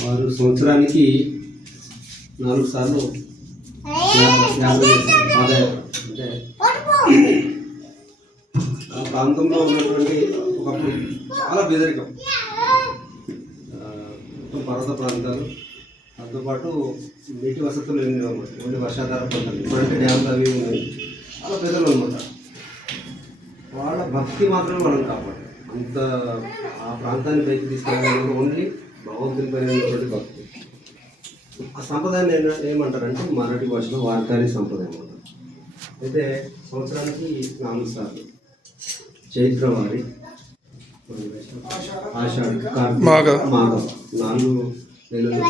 వారు సంవత్సరానికి నాలుగు సార్లు అంటే ఆ ప్రాంతంలో ఉన్నటువంటి ఒకప్పుడు చాలా బెదరికం మొత్తం పర్వత ప్రాంతాలు. దాంతోపాటు నీటి వసతులు ఏమి లేవు అన్నమాట. ఓన్లీ వర్షాధార ప్రాంతాలు ఇప్పుడంటే డ్యామ్లు అవి ఉన్నాయి. చాలా పేదలు అనమాట వాళ్ళ భక్తి మాత్రమే మనం కాపాడు అంత ఆ ప్రాంతాన్ని పైకి తీసుకెళ్ళడానికి ఓన్లీ భగవంతుని పైన ఉన్నటువంటి భక్తి ఆ సంప్రదాయాన్ని ఏమ- ఏమంటారంటే మరాఠీ భాషలో వార్కారి సంప్రదాయం అన్నమాట అయితే సంవత్సరానికి నాలుగు సార్లు చైత్రవారి ఆషాఢ కార్తీక మాఘ. మాఘ నాలుగు నెలలు.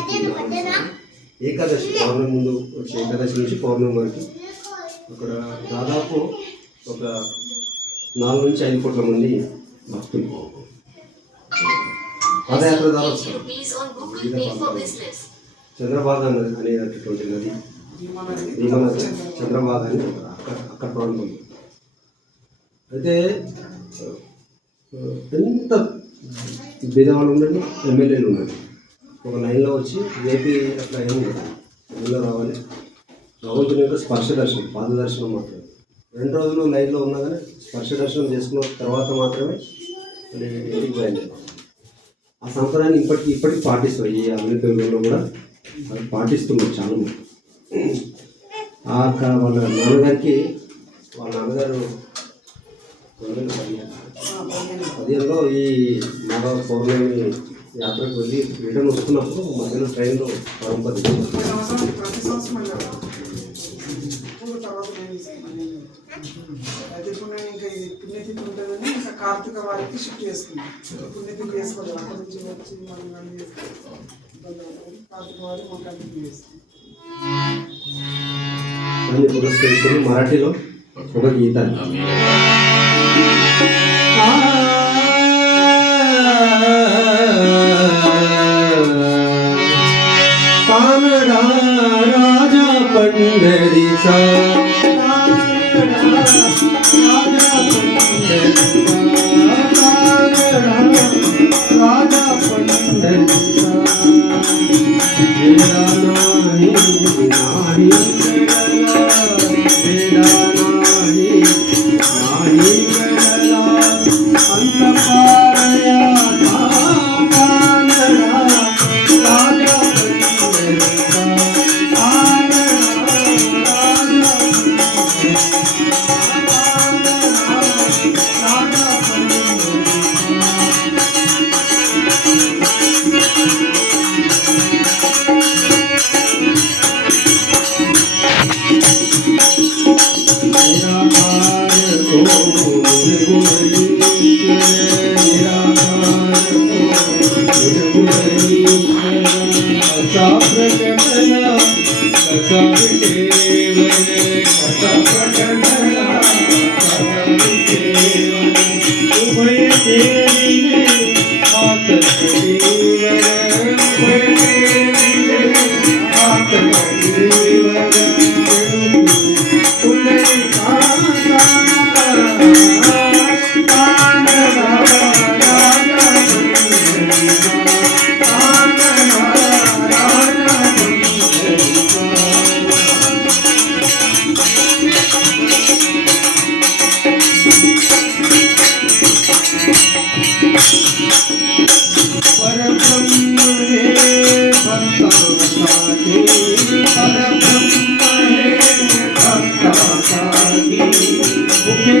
ఏకాదశి పౌర్ణమి ముందు వచ్చే ఏకాదశి నుంచి పౌర్ణమి వరకు అక్కడ దాదాపు ఒక నాలుగు నుంచి ఐదు కోట్ల మంది భక్తులు పాదయాత్ర ద్వారా వస్తారు నది అనేటటువంటి నది. భీమనది చంద్రబాగ అని అక్కడ అక్కడ ప్రాంతం అయితే ఎంత బీదవాళ్ళు ఉండండి ఎమ్మెల్యేలు ఉండండి. ఒక లైన్లో వచ్చి ఏపీ అట్లా ఏమి ఉండదు రావాలి. భగవంతుని యొక్క స్పర్శ దర్శనం పాద దర్శనం మాత్రమే. రెండు రోజులు లైన్లో ఉన్నా కానీ స్పర్శ దర్శనం చేసుకున్న తర్వాత మాత్రమే ఇంటికి ఆ సంప్రదాయాన్ని ఇప్పటికి ఇప్పటికి పాటిస్తారు ఈ అన్నిటిలో కూడా అది పాటిస్తున్నారు చాలా మంది. ఆ వాళ్ళ నాన్నగారికి వాళ్ళ నాన్నగారు పదిహేనులో ఈ మాధవ పౌర్ణమి యాత్రకు వెళ్ళి రిటర్న్ వస్తున్నప్పుడు మధ్యలో ట్రైన్లో పరంపర అయితే ఇప్పుడు నేను ఇంకా ఇది పుణ్యతిథి ఉంటుందని ఇంకా కార్తీక వారికి షిఫ్ట్ చేసుకున్నాను. పుణ్యతిథి చేసుకోలేదు అక్కడ నుంచి వచ్చి మళ్ళీ మళ్ళీ చేసుకోవాలి. కార్తీక వారి మా కంటిన్యూ చేస్తాను దాన్ని పురస్కరించుకుని మరాఠీలో ఒక గీతాన్ని. Chegou, O que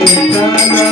விட்டானா